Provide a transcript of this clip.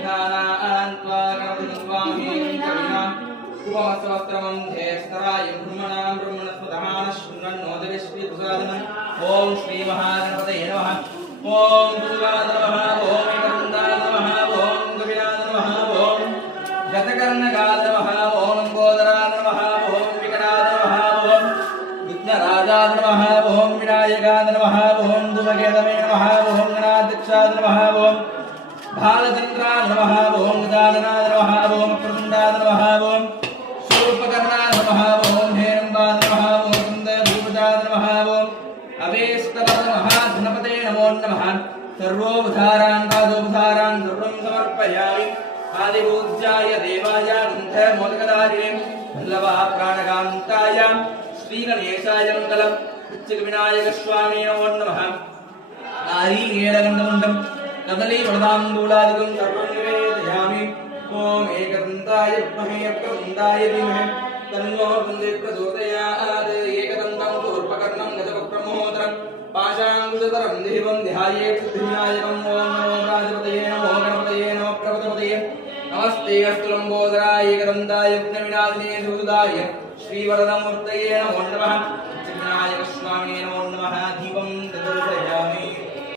ध्यानान्त्वा गणपतिं उपमस्वस्त्रमन्धे स्तराय ब्रह्मणां ब्रह्मणस्पदमानः शृण्वन्नोदविश्रीप्रसादनम् ॐ श्रीमहागणपतये नमः ॐ दुर्गाय नमः ॐ एकदन्ताय नमः ॐ कपिलाय नमः ॐ गतकर्णकाय नमः ॐ लम्बोदराय नमः ॐ विकटाय नमः ॐ विघ्नराजाय नमः ॐ विनायकाय नमः ॐ धूमकेतवे नमः ॐ गणाध्यक्षाय नमः ॐ भालचन्द्राय नमः ॐ गजाननाय नमः ॐ प्रचण्डाय नमः ॐ शूर्पकर्णाय नमः ॐ हेरम्बाय नमः ॐ कुन्दभूपजाय नमः ॐ अवेस्तवः नमः धनपते नमो नमः सर्वोपधारान् राजोपधारान् सर्वं समर्पयामि आदिपूज्याय देवाय गन्धमोदकधारिणे वल्लभः प्राणकान्ताय श्रीगणेशाय मङ्गलम् उच्चकविनायकस्वामी नमो नमः नारीकेलगन्धमुण्डं कदलीफलताम्बूलादिकं सर्वं निवेदयामि ॐ एकदन्ताय विद्महे वक्रतुण्डाय धीमहि तन्नो दन्तिः प्रचोदयात् एकदन्तं शूर्पकर्णं गजवक्त्रमहोदरं पाशाङ्कुशधरं देवं ध्यायेत् सिद्धिविनायकम् ॐ नमो राजपतये नमो गणपतये नमः प्रपदपतये नमस्ते अस्तु लम्बोदराय एकदन्ताय विघ्नविनाशिने सुहृदाय श्रीवरदमूर्तये नमो नमः विनायकस्वामिने नमो नमः दीपं दर्शयामि।